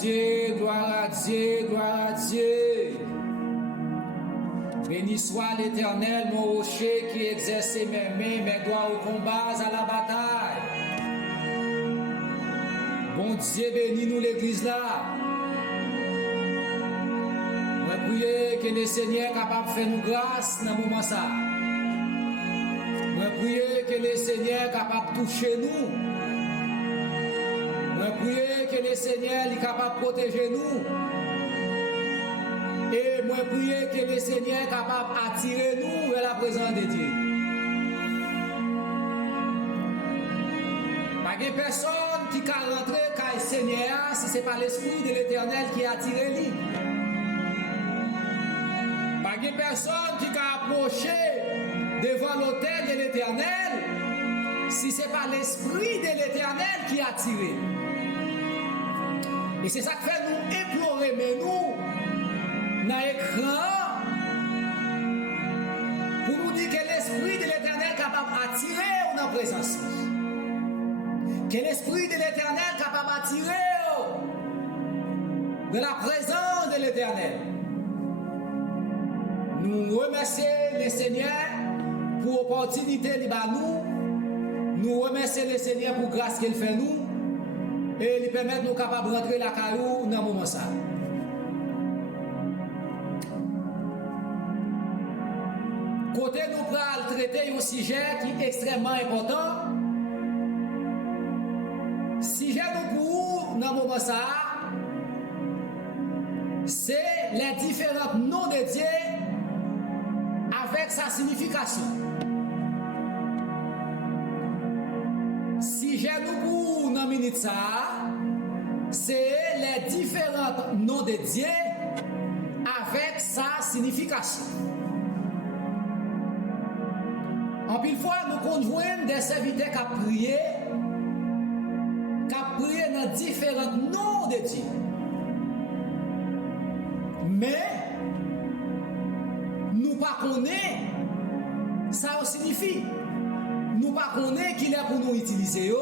Dieu, gloire à Dieu, gloire à Dieu. Béni soit l'Éternel, mon rocher, qui exerce mes mains, mes doigts au combat, à la bataille. Bon Dieu, bénis-nous l'église là. Moi prier que le Seigneur est capable de faire nous grâce dans ce moment ça. Moi prier que le Seigneur est capable de toucher nous. Moi prier que le Seigneur est capable de protéger nous. Et moi prier que le Seigneur est capable d'attirer nous vers la présence de Dieu. Pas de personne qui peut rentrer car le Seigneur si ce n'est pas l'Esprit de l'Éternel qui a attiré lui. Pas de personne qui peut approcher devant l'autel de l'Éternel si ce n'est pas l'Esprit de l'Éternel qui a attiré. Et c'est ça qui fait nous implorer, mais nous, dans l'écran, pour nous dire que l'Esprit de l'Éternel est capable d'attirer dans la présence. Que l'Esprit de l'Éternel est capable d'attirer de la présence de l'Éternel. Nous remercions le Seigneur pour l'opportunité de nous. Nous remercions le Seigneur pour la grâce qu'il fait nous. Et il permet de nous capables de rentrer la caillou dans le moment ça. Côté nous prenons traiter un sujet qui est extrêmement important. Sujet nous pour dans le moment ça, c'est les différents noms de Dieu avec sa signification. Sujet nous pour dans minute ça, c'est les différents noms de Dieu avec sa signification. En pile fois, nous conjoignons des serviteurs qui prient dans différents noms de Dieu. Mais, nous ne connaissons pas ça signifie. Nous ne connaissons pas qui est pour nous utiliser.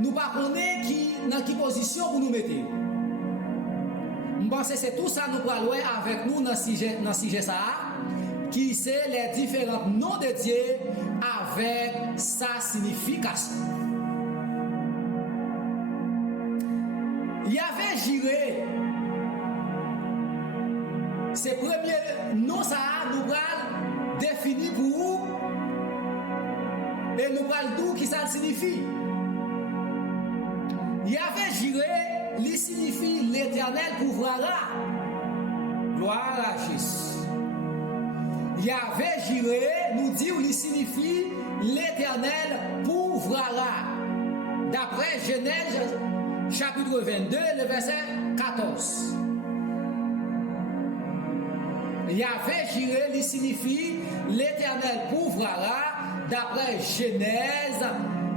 Nous ne connaissons pas dans quelle position pour nous mettre. Je pense que c'est tout ça nous allons avec nous dans ce sujet ça. Qui c'est les différents noms de Dieu avec sa signification. Il y avait Jiré. Ces premiers noms ça nous allons définir pour vous et nous allons dire qui ça signifie. Il y avait Jiré, il signifie l'Éternel pourvoira. Gloire à Jésus. Yahvé Jiré nous dit où il signifie l'Éternel pourvoira. D'après Genèse chapitre 22, le verset 14. Yahvé Jiré il signifie l'Éternel pourvoira. D'après Genèse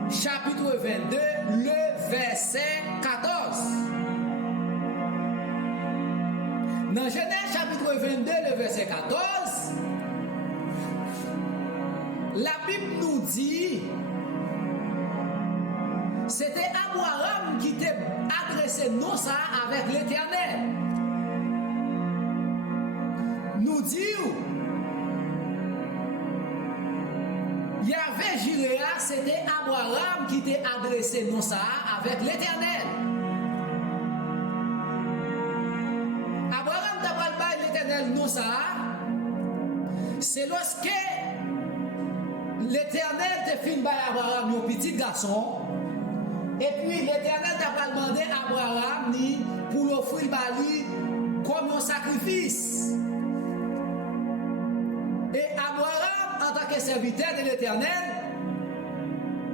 chapitre 22, le verset 14. Dans Genèse chapitre 22, le verset 14, la Bible nous dit c'était Abraham qui t'a adressé non ça avec l'Éternel. Nous dit Yahvé Jiré, c'était Abraham qui t'a adressé non ça avec l'Éternel. Abraham t'a parlé de l'Éternel non ça. C'est lorsque l'Éternel te filme par Abraham, un petit garçon, et puis l'Éternel t'a pas demandé à Abraham pour l'offrir comme un sacrifice. Et Abraham, en tant que serviteur de l'Éternel,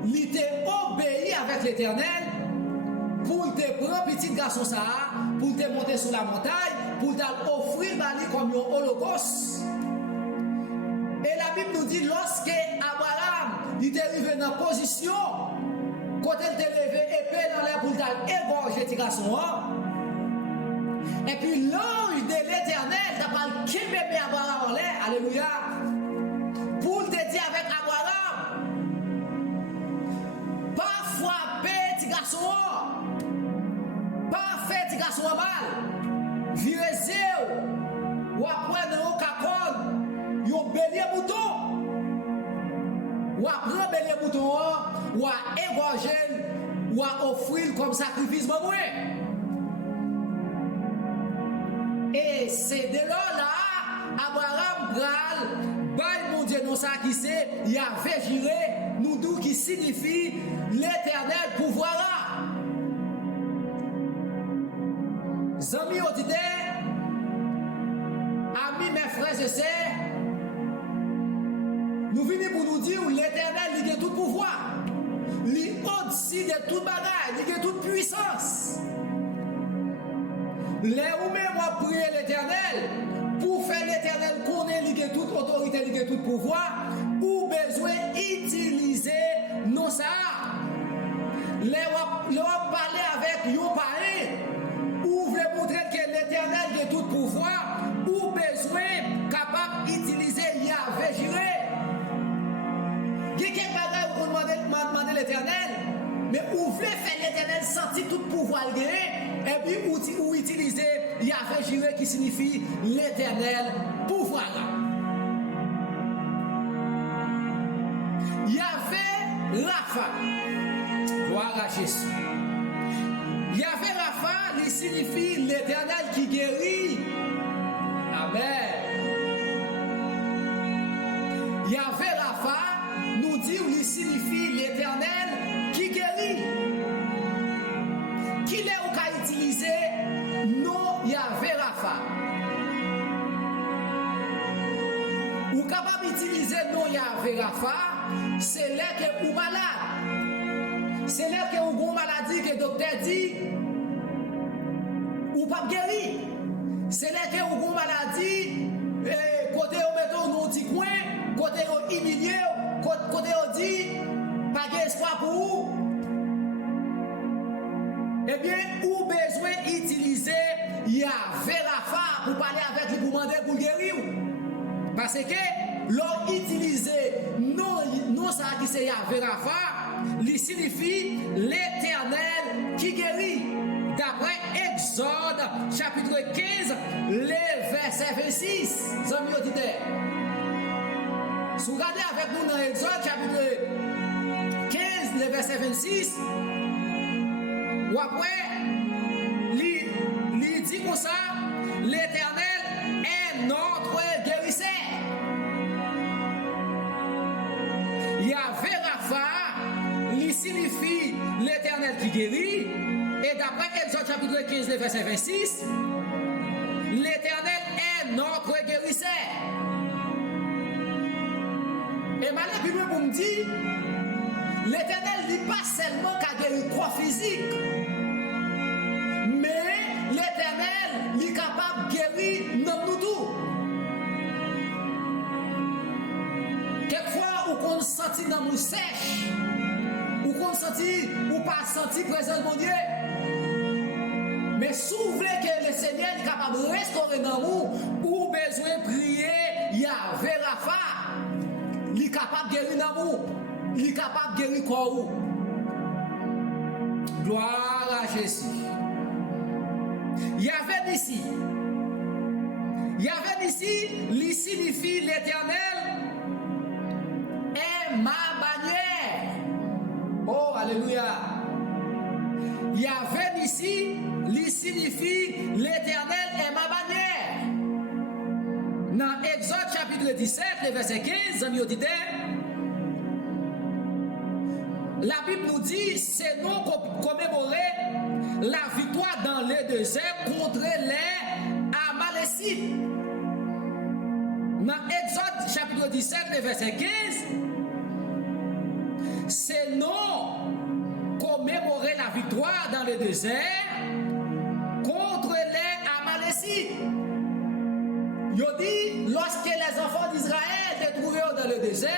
il t'a obéi avec l'Éternel pour te prendre petit garçon ça, pour te monter sur la montagne, pour t'offrir comme un holocauste. Et la Bible nous dit, lorsque Abraham il est arrivé dans la position, quand il est levé épée dans l'air pour égorger petit garçon, et puis l'ange de l'Éternel t'a parlé qui met Abraham en l'air, alléluia, pour te dire avec Abraham, pas frapper petit garçon, pas faire petit garçon garçon mal, virez zéro, ou après dans un cacon, yon bélier mouton, ou après bélier mouton, ou à égorger, ou à offrir comme sacrifice pour moi. Et c'est de là, Abraham pral, bail mon Dieu, non ça qui c'est, Yahvé Jiré, nous d'où qui signifie l'éternel pouvoir là. Amis auditeurs, amis mes frères et sœurs, nous venons pour nous dire l'éternel il a tout pouvoir, il est au-dessus de toute bagaille, il a toute puissance. Les ou même prier l'éternel pour faire l'éternel connaître qu'il a toute autorité, qu'il a tout pouvoir, ou besoin d'utiliser nos ça. Les parler avec yon parler, ou voulez montrer que l'éternel a tout pouvoir, ou besoin capable d'utiliser Yahvé Jiré. Il y a quelques bagages pour demander l'éternel, mais ou voulez faire l'éternel sentir tout pouvoir et puis ou utiliser Yahvé Jiré qui signifie l'éternel pouvoir. Yahvé Rapha, gloire à Jésus. Yahvé Rapha, il signifie l'éternel qui guérit. Amen. Yahvé Rapha nous dit il signifie l'éternel qui guérit. Qui est au cas utilisé non Yahvé Rapha. Ou capable d'utiliser non Yahvé Rapha, c'est là que vous malade. C'est là que vous avez une maladie que le docteur dit ou pas guéri. C'est là que vous avez une maladie côté vous mettez dans un petit coin, côté vous humilié, côté vous dit pas d'espoir pour vous. Eh bien, ou besoin d'utiliser Yahvé Rapha pour parler avec lui, pour demander pour guérir. Parce que l'on utilise non ça qui c'est Yahvé Rapha, il signifie l'éternel qui guérit. D'après Exode chapitre 15, le verset 26. Amis auditeurs, si vous regardez avec nous dans Exode chapitre 15, le verset 26, ou après, il dit comme ça, l'éternel est notre guérisseur. Yahvé Rapha, il signifie l'éternel qui guérit. Et d'après Exode chapitre 15, verset 26, l'éternel est notre guérisseur. Et maintenant, puis pour me dire, l'éternel n'est pas seulement qu'à guérir corps physique, mais l'éternel est capable de guérir nous tout. Quelquefois, on senti dans nous sèche, ou qu'on senti, ou pas senti présent mon Dieu. Mais si vous voulez que le Seigneur est capable de restaurer dans vous, ou besoin de prier Yahvé Rapha, il est capable de guérir dans vous, il est capable de guérir corps. Gloire à Jésus. Yahvé d'ici, il signifie l'éternel est ma bannière. Oh, alléluia. Yahvé ici, il signifie l'éternel est ma bannière. Dans Exode chapitre 17, le verset 15, amis auditeurs, la Bible nous dit c'est nous commémorer la victoire dans le désert contre les Amalécites. Dans Exode chapitre 17, le verset 15, c'est nous commémorer la victoire dans le désert contre les Amalécites. Il dit, lorsque les enfants d'Israël étaient trouvés dans le désert,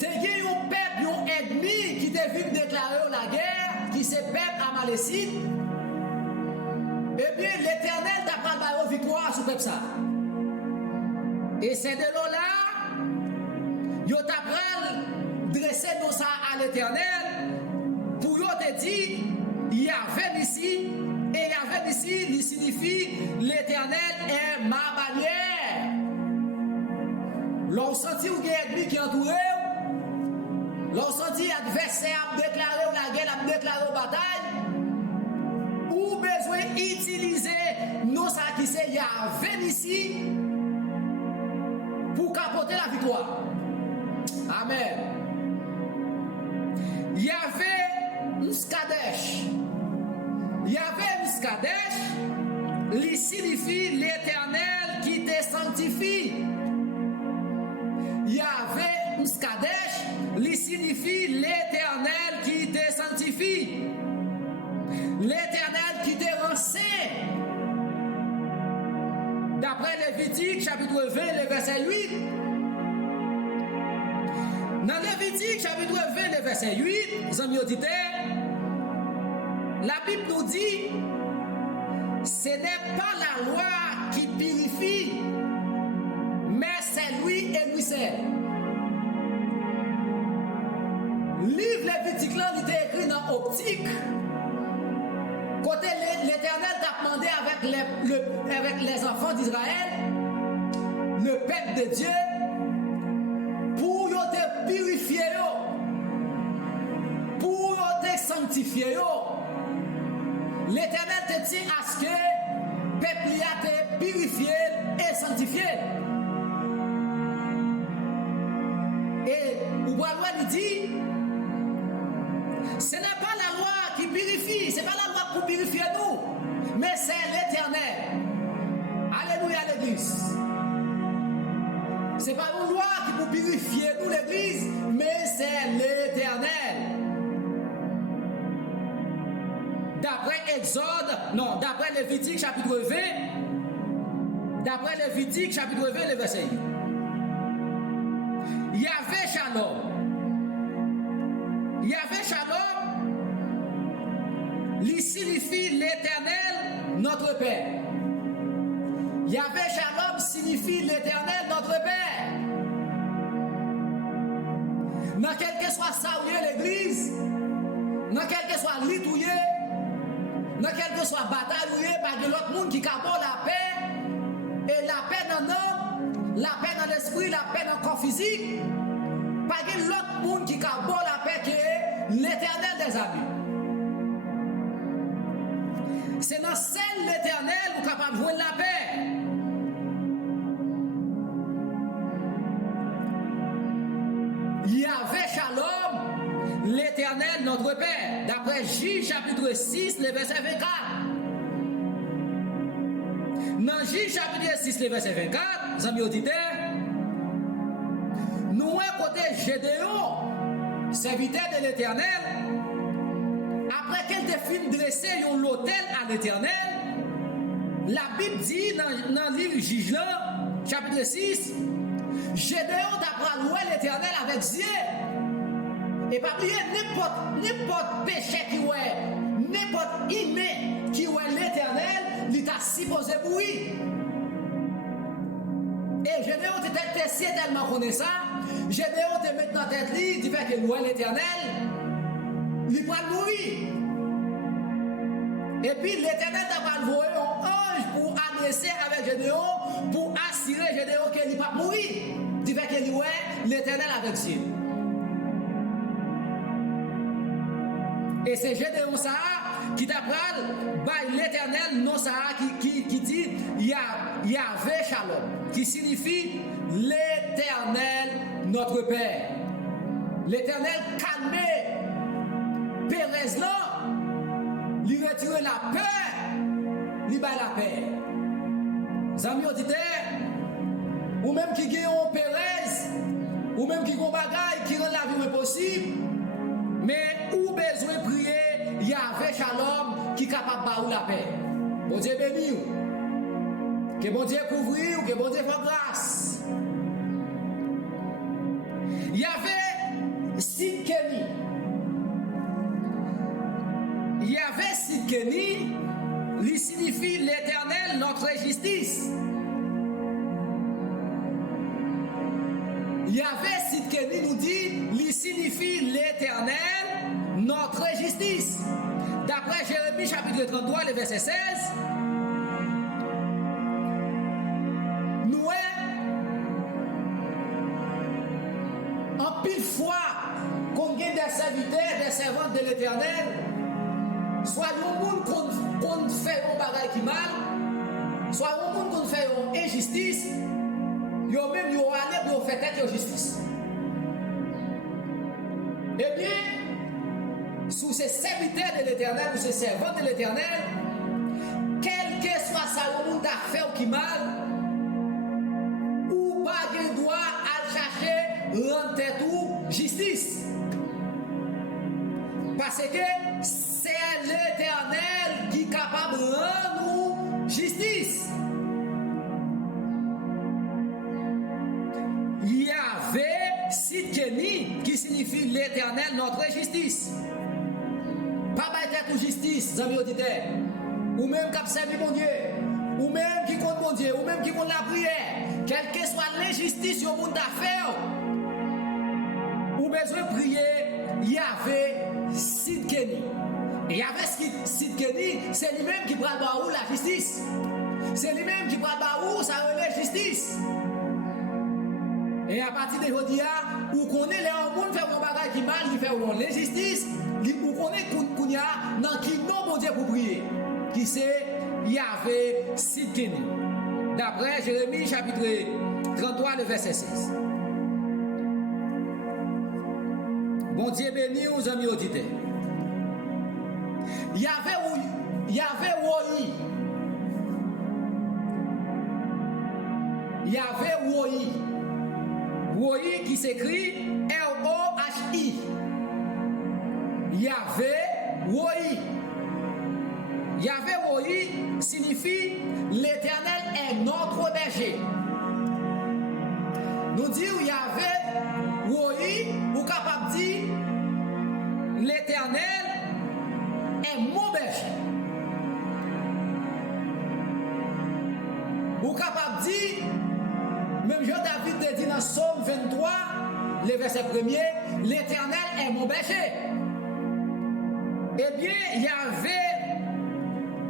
il y a un peuple, un ennemi qui était venu déclarer la guerre, qui s'est peuple Amalécite. Eh bien, l'Éternel t'a pas donné victoire sur le peuple ça. Et c'est de là, il t'a dressé dans ça à l'Éternel pour te dire, il y avait ici signifie l'éternel est ma bannière. L'on sentit ou ennemi qui entoure, l'on sentit adversaire a déclaré la guerre, a déclaré la bataille, ou besoin d'utiliser nos sacs qui c'est Yahvé ici pour capoter la victoire. Amen. Yahvé Mskadesh. Yahvé Mskadesh, il signifie l'éternel qui te sanctifie. Yahvé Mskadesh, il signifie l'éternel qui te sanctifie. L'éternel qui te rend saint. D'après Lévitique, chapitre 20, le verset 8. Dans Lévitique, chapitre 20, le verset 8, amis auditeurs, la Bible nous dit, ce n'est pas la loi qui purifie, mais c'est lui et lui seul. Livre Lévitique là, il était écrit dans optique. Côté l'Éternel t'a demandé avec les enfants d'Israël, le peuple de Dieu, pour te purifier, pour te sanctifier. L'Éternel te dit à ce que le peuple a te purifié et sanctifié. Et Oualoué lui dit, ce n'est pas la loi qui purifie, ce n'est pas la loi pour purifier nous, mais c'est l'Éternel. Alléluia l'Église. Ce n'est pas une loi qui peut purifier nous l'Église, mais c'est l'Éternel. D'après Lévitique chapitre 20, d'après Lévitique chapitre 20, le verset 8. Yahvé Shalom. Yahvé Shalom, il signifie l'Éternel, notre Père. Yahvé Shalom signifie l'Éternel, notre Père. Dans quel que soit ça où l'Église, dans quel que soit l'itouillé, dans quel que soit bataille où il y a pas de l'autre monde qui capot la paix, et la paix dans l'homme, la paix dans l'esprit, la paix dans le corps physique, pas de l'autre monde qui capot la paix qui est l'Éternel des amis. C'est dans celle l'Éternel vous capable de voir la paix. Yahvé Shalom, l'Éternel notre Père, d'après Juge chapitre 6, le verset 24. Dans Juge chapitre 6, le verset 24, amis auditeurs, nous côté Gédéon, serviteur de l'Éternel, après qu'elle ait fini de dresser l'autel à l'Éternel, la Bible dit dans le livre Juge, chapitre 6, Gédéon d'après louer l'Éternel avec Dieu. Et pas oublier n'importe péché qui est, n'importe email qui est l'Éternel, il t'a supposé mourir. Et Gédéon était si tellement connaissant, Gédéon te met dans tête lui, il fait que louer l'Éternel, il va mourir. Et puis l'Éternel t'a pas envoyé un ange pour adresser avec Gédéon, pour assurer Gédéon qu'il ne va pas mourir. Il fait que l'Éternel avec Dieu. Et c'est Gédéon ça qui t'apprend l'Éternel, non ça qui dit Yahvé Shalom, qui signifie l'Éternel notre Père. L'Éternel calmé Pérez là, lui retirer la peur, lui baille la paix. Amis auditeurs, ou même qui gagne un Pérez, ou même qui gagne un bagaille qui rend la vie possible, mais ou besoin de prier, Yahvé Shalom qui est capable de la paix. Bon Dieu béni, que bon Dieu couvrir, que bon Dieu fasse grâce. Yahvé Sidkeni. Yahvé Sidkeni, lui signifie l'Éternel, notre justice. Yahvé Sidkeni nous dit, lui signifie l'Éternel, notre justice. D'après Jérémie chapitre 33, le verset 16, l'Éternel, soit un monde qu'on fait un bagage qui mal, soit un monde qu'on fait une injustice, yo même yo allé pour faire tête de justice. Eh bien, sous ces serviteurs de l'Éternel, ou ces servants de l'Éternel, quel que soit ça, le monde a fait qui mal, ou pas qu'il doit aller chercher rendre tête ou justice. Parce que c'est l'Éternel qui est capable de rendre justice. Yahvé Sidkeni, qui signifie l'Éternel, notre justice. Pas de justice, amis auditeurs. Ou même qui servi mon Dieu. Ou même qui compte mon Dieu. Ou même qui compte la prière. Quelle que soit l'injustice sur le monde d'affaires. Ou besoin de prier, Yahvé Sidkeni. Et Yahvé Sidkeni, c'est lui-même qui prend la justice. C'est lui-même qui prend ça relève justice. Et à partir de aujourd'hui, où connaît les gens qui font un bagage qui mal, qui font l'injustice, où connaît qu'on y a dans qui non bon Dieu pour prier, qui c'est Yahvé Sidkeni. D'après Jérémie chapitre 33, le verset 16. Bon Dieu béni aux amis auditeurs. Yahvé Woi. Yahvé Woi. Woi qui s'écrit R-O-H-I. Yahvé Woi. Yahvé Woi signifie l'Éternel est notre berger. Nous disons Yahvé Woi, ou capable de dire l'Éternel est mon berger. Ou capable de dire, même Jean-David dit dans Psaume 23, le verset 1er, l'Éternel est mon berger. Eh bien, Yahvé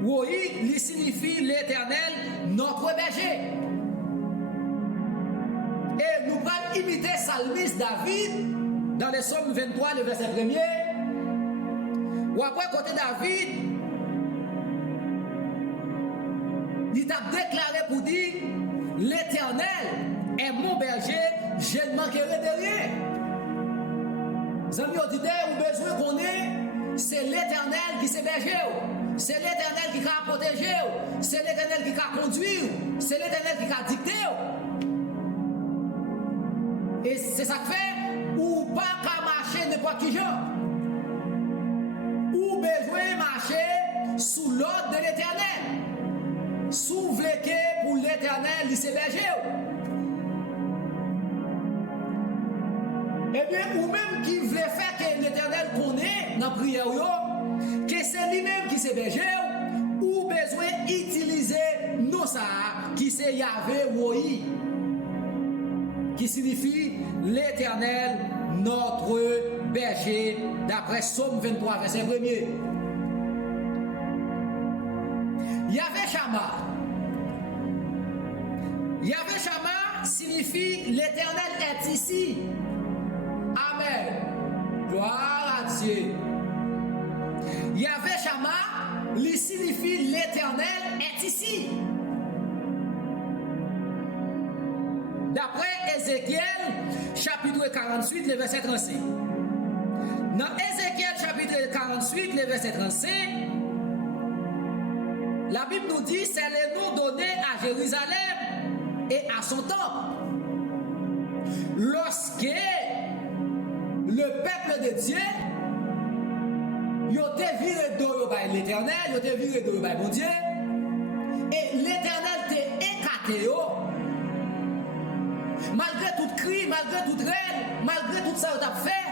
Woi, il signifie l'Éternel, notre berger. Et nous allons imiter Psalmiste David dans le Psaume 23, le verset 1er. Ou après, côté David, il t'a déclaré pour dire l'Éternel est mon berger, je ne manquerai de rien. Les amis auditeurs, vous besoin qu'on ait, c'est l'Éternel qui s'est berger. C'est l'Éternel qui a protégé. C'est l'Éternel qui a conduit. C'est l'Éternel qui a dicté. Et c'est ça que fait, ou pas qu'à marcher n'importe qui genre. Ou besoin marcher sous l'ordre de l'Éternel. Sous vlequé pour l'Éternel, il s'est berger. Eh bien, ou même qui voulait faire que l'Éternel connaît dans la prière, que c'est lui-même qui s'est berger, ou besoin d'utiliser nous ça, qui c'est Yahvé Woi, qui signifie l'Éternel, notre berger, d'après Psaume 23, verset 1er. Yahvé Shama. Yahvé Shama signifie l'Éternel est ici. Amen. Gloire à Dieu. Yahvé Shama, il signifie l'Éternel est ici. D'après Ézéchiel, chapitre 48, le verset 35. Dans Ézéchiel, chapitre 48, le verset 35, la Bible nous dit c'est le nom donné à Jérusalem et à son temple. Lorsque le peuple de Dieu il a viré de l'Éternel, il a viré de mon Dieu, et l'Éternel t'a écarté. Malgré tout cri, malgré toute règle, malgré tout ça que tu as fait,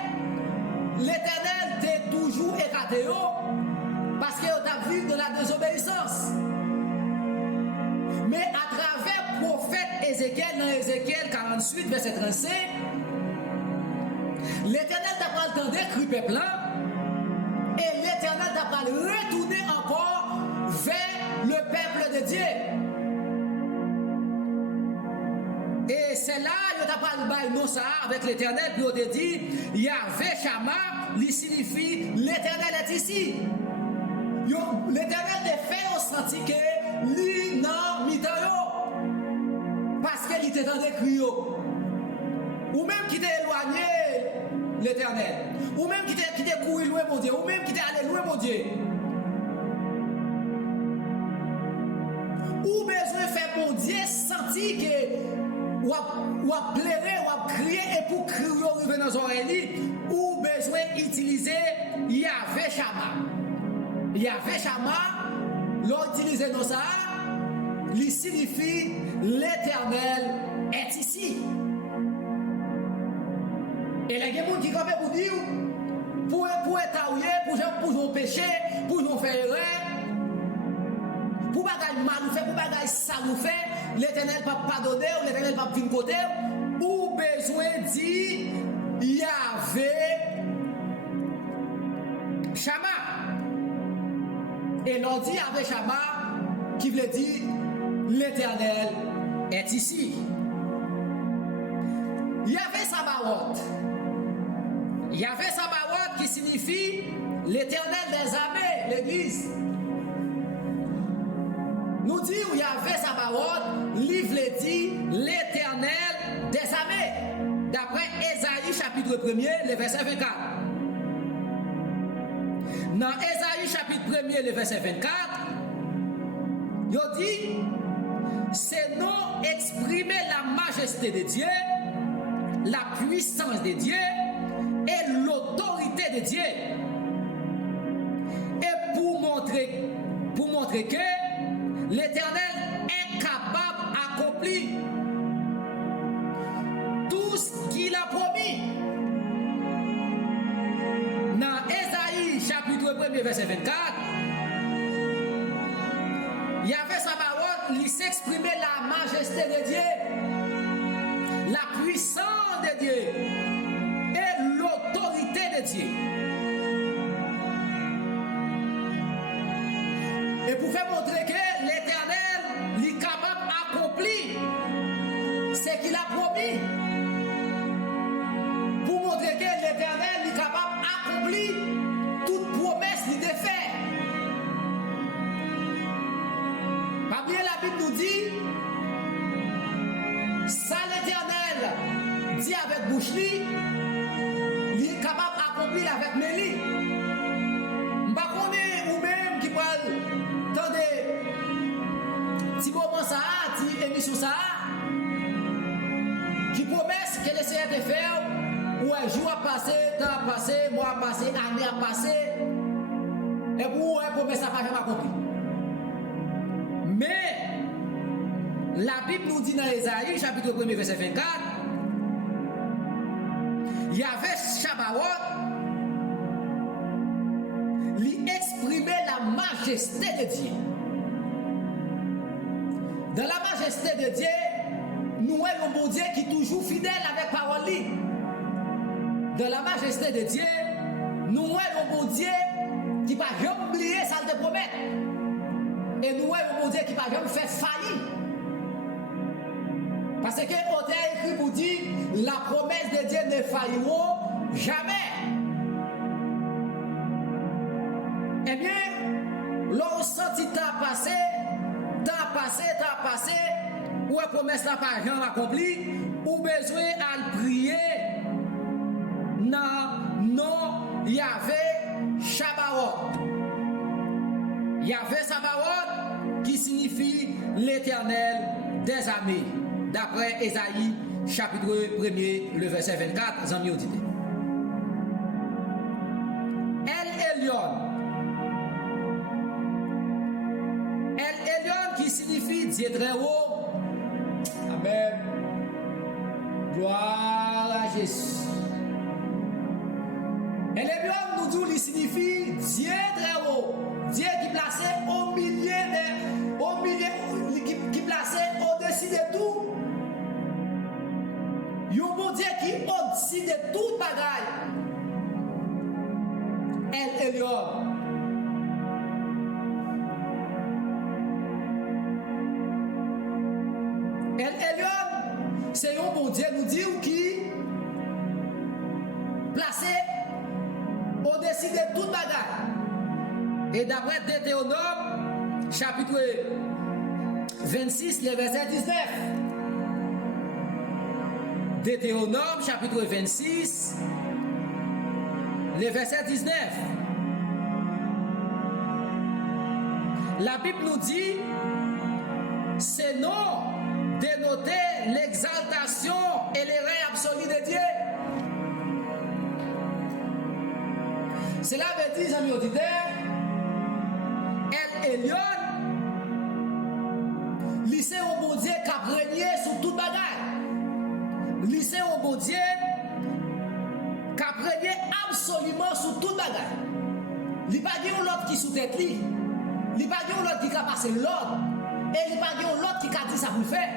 l'Éternel t'a toujours écarté parce que tu as vécu de la désobéissance. Mais à travers le prophète Ézéchiel, dans Ézéchiel 48, verset 35, l'Éternel t'a pas le temps d'écrire peuple là, et l'Éternel t'a pas retourné encore vers le peuple de Dieu. Et c'est là, il t'a pas le bail non ça avec l'Éternel, puis on te dit, Yahvé Shama, il signifie l'Éternel est ici. L'Éternel te fait senti que lui non mitan parce qu'il était dans des cris. Ou même qui t'est éloigné l'Éternel. Ou même qui t'est couru loin mon Dieu. Ou même qui t'est allé loin mon Dieu. Ou besoin faire mon Dieu sentir que ou a pleurer ou a crier et pour crier arriver dans nos oreilles ou besoin utiliser Yahvé Shama. Yahvé Shama l'utiliser dans ça il signifie l'Éternel est ici. Et les gens qui quand même vous dire pour être pour pécher, pour nous faire erreur, pour bagaille mal nous fait, pour bagaille ça nous fait, l'Éternel va pardonner, l'Éternel va venir côté, ou besoin dire Yahvé Shama. Et l'on dit Yahvé Shama qui veut dire l'Éternel est ici. Yahvé Sabaoth. Yahvé Sabaoth qui signifie l'Éternel des armées, l'Église. Nous dit Yahvé Sabaoth, livre dit l'Éternel des armées. D'après Ésaïe chapitre 1er, le verset 24. Dans Ésaïe chapitre 1er, le verset 24, il dit c'est non exprimer la majesté de Dieu, la puissance de Dieu et l'autorité de Dieu. Et pour montrer que l'Éternel est capable d'accomplir tout ce qu'il a promis. Dans Ésaïe chapitre 1er verset 24, Yahvé Sabaoth lui s'exprimait la majesté de Dieu, la puissance de Dieu et l'autorité de Dieu. Et pour faire montrer que l'Éternel est capable d'accomplir ce qu'il a promis. Pour montrer que l'Éternel est capable d'accomplir toute promesse qu'il a faite. Pas bien la Bible nous dit, ça l'Éternel dit avec bouche, il est capable d'accomplir avec Mélie. Pas qu'on est ou même qui parle dans des petits moments ça, des émissions ça, qui promesse que le Seigneur te fait, ou un jour a passé, temps a passé, mois a passé, année a passé, et pour une promesse n'a pas jamais accompli. Mais la Bible nous dit dans Ésaïe, chapitre 1er, verset 24, Yahvé Sabaoth lui exprimait la majesté de Dieu. Dans la majesté de Dieu, nous avons un bon Dieu qui est toujours fidèle avec parole. Dans la majesté de Dieu, nous avons un bon Dieu qui ne va jamais oublier ça te promet. Et nous avons un bon Dieu qui ne va jamais faire faillir. Parce que l'auteur écrit pour dire la promesse de Dieu ne faillira jamais. Eh bien, lorsque tu t'as passé, ou la promesse n'a pas jamais accompli, ou besoin à prier dans non Yahvé Sabaoth. Yahvé Sabaoth qui signifie l'Éternel des armées. D'après Ésaïe, chapitre 1er, le verset 24, Zami Odide. El Elyon qui signifie Dieu très haut. Amen. Gloire à Jésus. El Elyon nous dit qu'il signifie Dieu très haut. Dieu qui placé au milieu, qui placé au-dessus de tout. Un bon Dieu qui est au-dessus de toute bagaille. El Elyon. El Elyon, c'est un bon Dieu nous dit qui Et d'après Deutéronome, chapitre 26, le verset 19. Deutéronome, chapitre 26, le verset 19. La Bible nous dit, c'est non dénoter l'exaltation et les règnes absolus de Dieu. Cela veut dire, amis auditeurs, El Elyon, lycée au bon Dieu qui a régné sur toute bagaille. Lycée au bon Dieu qui a régné absolument sur toute bagaille. Il n'y a pas l'autre qui sous tête lui. Il n'y a pas l'autre qui a passé l'autre. Et il n'y a pas l'autre qui a dit ça pour faire.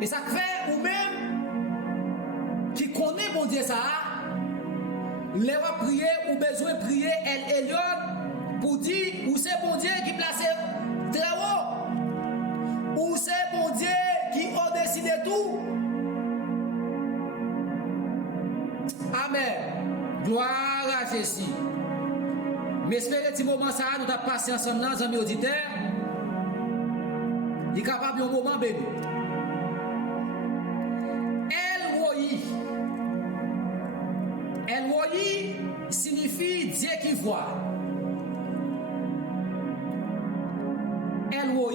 Et ça fait ou même qui connaît bon Dieu ça. Les va prier ou besoin de prier El Elyon pour dire où c'est bon Dieu qui place très haut. Où c'est bon Dieu qui a décidé tout. Amen. Gloire à Jésus. Mais espérez que moment ça nous avons passé ensemble dans amis auditeurs. Il est capable d'un moment béni. El Roi signifie Dieu qui voit. El Roi,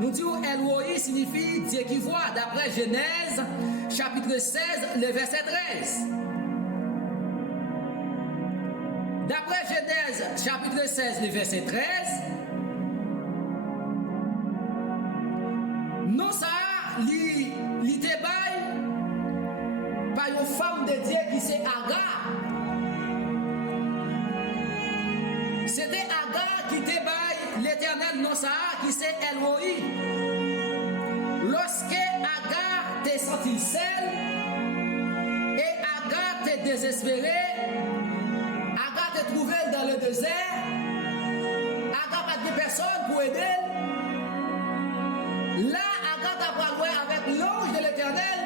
nous disons El Roi signifie Dieu qui voit, d'après Genèse, chapitre 16, le verset 13. D'après Genèse, chapitre 16, le verset 13, non ça, li te bail par une femme de Dieu qui c'est Agar. C'était Agar qui te bail l'éternel non ça, qui c'est El Roi. Lorsque Agar t'est senti seul et Agar t'est désespéré, Agar t'est trouvé dans le désert, Agar pas de personne pour aider. Là, Agar t'a parlé avec l'ange de l'éternel.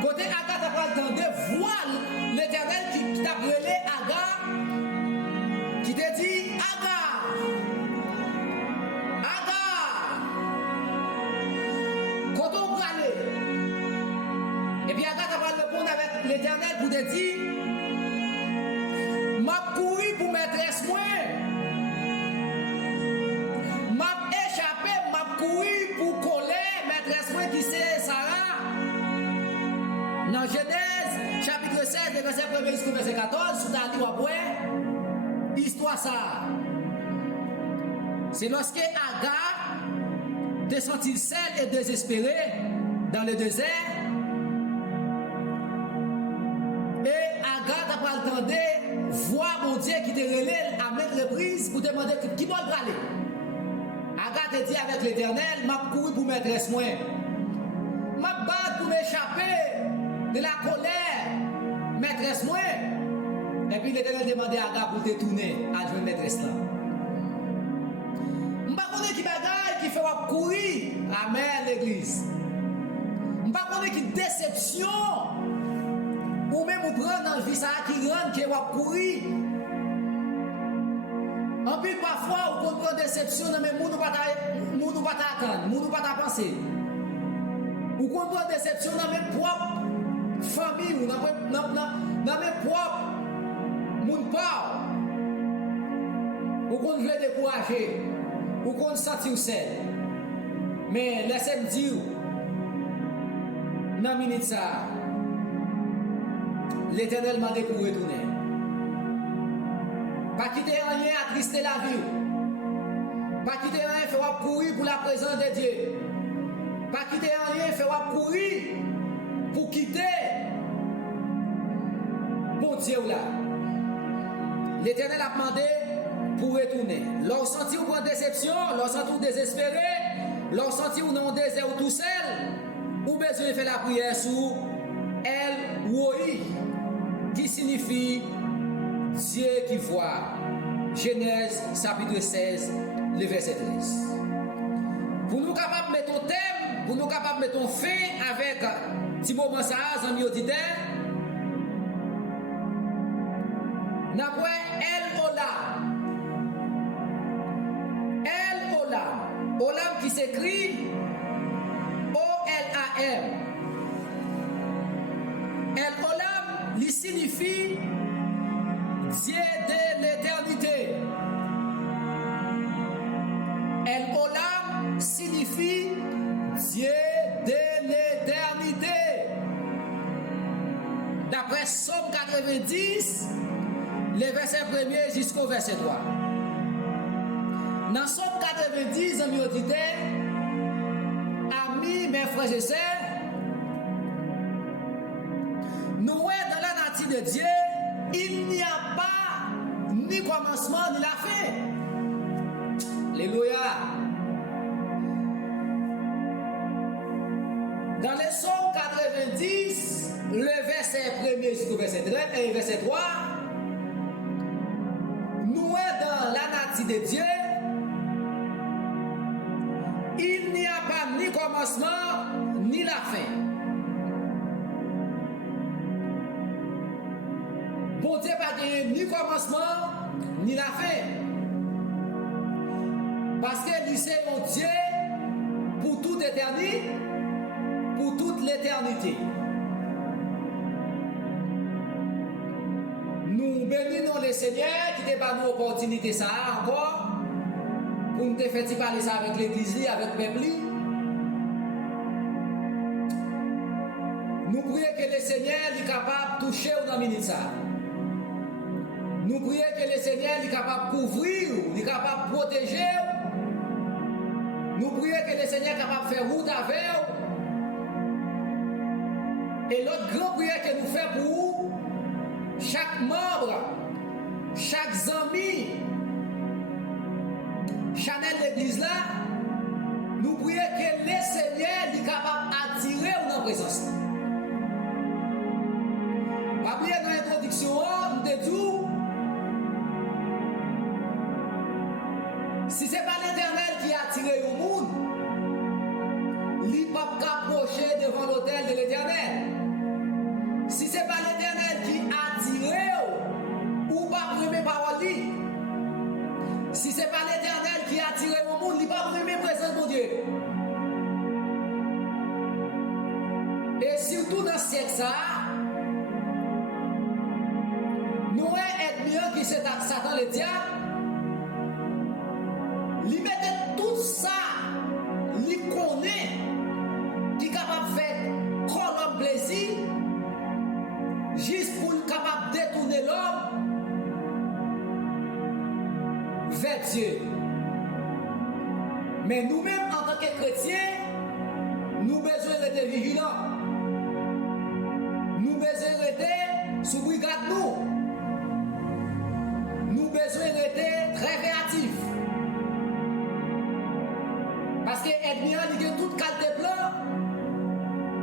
Côté Agar t'a parlé de voir l'éternel qui t'a brûlé Agar, qui t'a dit Agar, Agar, quand on parlait, et puis Agar t'a parlé répondre avec l'éternel pour te dire m'a couru pour maîtresse moi, m'a échappé, m'a couru pour coller maîtresse moi qui c'est Sarah. Dans Genèse chapitre 16 verset 1 jusqu'au verset 14, sous ta dit après histoire ça. C'est lorsque Agar t'est senti seul et désespéré dans le désert. Et Agar t'a pas entendu voir mon Dieu qui te relève à mettre reprise pour te demander qui va le aller. Agar te dit avec l'éternel, m'a couru pour maîtresse moi. M'a battu pour m'échapper de la colère, maîtresse moi. Et puis l'éternel demandait à Agar pour te tourner à jouer maîtresse là. M'a connaît qui bagaille qui fait courir. Amen l'église. M'a connaît qui déception. Ou même vous prendre dans le vie ça qui rend que vous courir. En plus parfois vous prend déception dans mes monde pas attendre, monde pas penser. Vous prend déception dans mes propres familles, dans mes propres monde pas. Vous voulez décourager, vous sentir seul. Mais laissez-moi dire dans minute ça. L'Éternel m'a dit pour retourner. Pas quitter rien à trister la vie. Pas quitter rien, faire courir pour la présence de Dieu. Pas quitter rien, faire courir pour quitter bon Dieu là. L'Éternel a demandé pour retourner. Lorsque senti ou en déception, lorsque senti ou désespéré, lorsque senti ou non désert ou tout seul, ou besoin de faire la prière sur El Roi, qui signifie Dieu qui voit. Genèse chapitre 16, le verset 13. Pour nous capables de mettre un thème, pour nous capables de mettre un fin avec petit moment ça, amis auditeurs, n'après El Olam. 90, les versets 1er jusqu'au verset 3. Dans Somme 90, amis auditeurs, amis, mes frères et sœurs, nous, dans la nature de Dieu, il n'y a pas ni commencement ni la fin. Alléluia. Dans les Psaumes 90, le verset 1er jusqu'au verset 3, nous, dans la nature de Dieu, il n'y a pas ni commencement ni la fin. Bon Dieu pas ni commencement ni la fin. Parce que c'est mon Dieu pour toute éternité, pour toute l'éternité. Nous bénissons le Seigneur qui t'a pas nous opportunité ça encore pour nous faire parler ça avec l'église, avec le peuple. Nous prions que le Seigneur est capable de toucher dans la minute ça. Nous prions que le Seigneur est capable de couvrir, est capable de protéger. Nous prions que le Seigneur est capable de faire route avec vous. Et l'autre grand prière que nous faisons pour vous, chaque membre, chaque ami, Chanel l'église là, nous prions que le Seigneur est capable d'attirer dans la présence. Pas oublier dans l'introduction, nous te disons, si ce n'est pas l'Éternel qui a attiré au monde, il ne peut pas approcher devant l'autel de l'Éternel. Si ce n'est pas l'Éternel qui a attiré ou pas premier parole, si ce n'est pas l'Éternel qui a attiré au monde, il ne peut pas premier présence de Dieu. Et surtout dans ce siècle, nous sommes ennemis qui c'est Satan le diable. Il mettait tout ça, il connaît, il est capable de faire comme l'homme plaisir, juste pour être capable de détourner l'homme vers Dieu. Mais nous-mêmes, en tant que chrétiens, nous avons besoin d'être vigilants. Nous avons besoin d'être sous brigade nous. Nous avons besoin d'être très créatifs. Parce que l'ennemi a toute qualité de plan,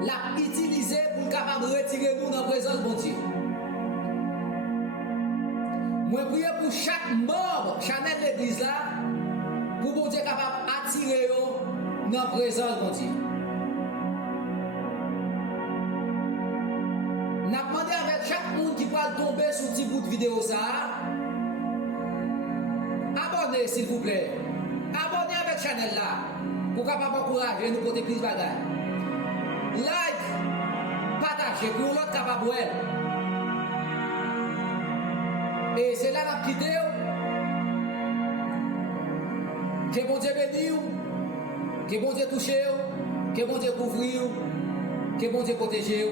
l'a utilisé pour capable de retirer nous dans la présence de mon Dieu. Moi, je prie pour chaque membre, Chanel l'église là, pour mon Dieu capable d'attirer dans la présence de mon Dieu. Nous avons demandé avec chaque monde qui va tomber sur ce petit bout de vidéo ça. Abonnez s'il vous plaît. Abonnez avec Chanel là. Pour capable encourager nous porter plus bagaille. Like, partagez pour l'autre capable. Et c'est là la vidéo. Que bon Dieu bénisse, que bon Dieu touche, que bon Dieu couvre, que bon Dieu protège.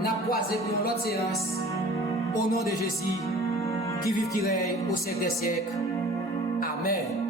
N'a croisé pour l'autre séance. Au nom de Jésus, qui vit, qui règne au siècle des siècles. Amen.